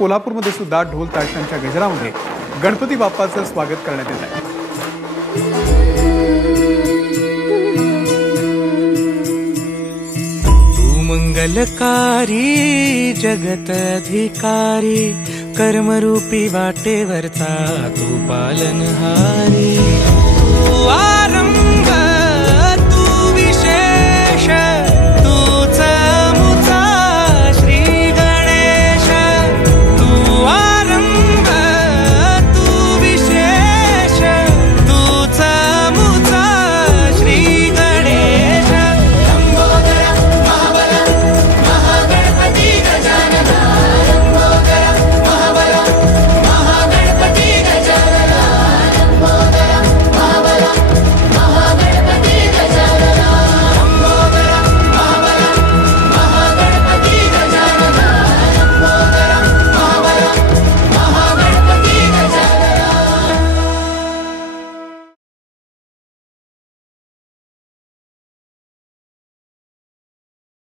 कोल्हापूरमध्ये सुद्धा ढोल ताशांच्या गजरामध्ये गणपती बाप्पाचं स्वागत करण्यात येत आहे। मंगलकारी जगत अधिकारी कर्मरूपी वाटेवरचा तू पालनहारी।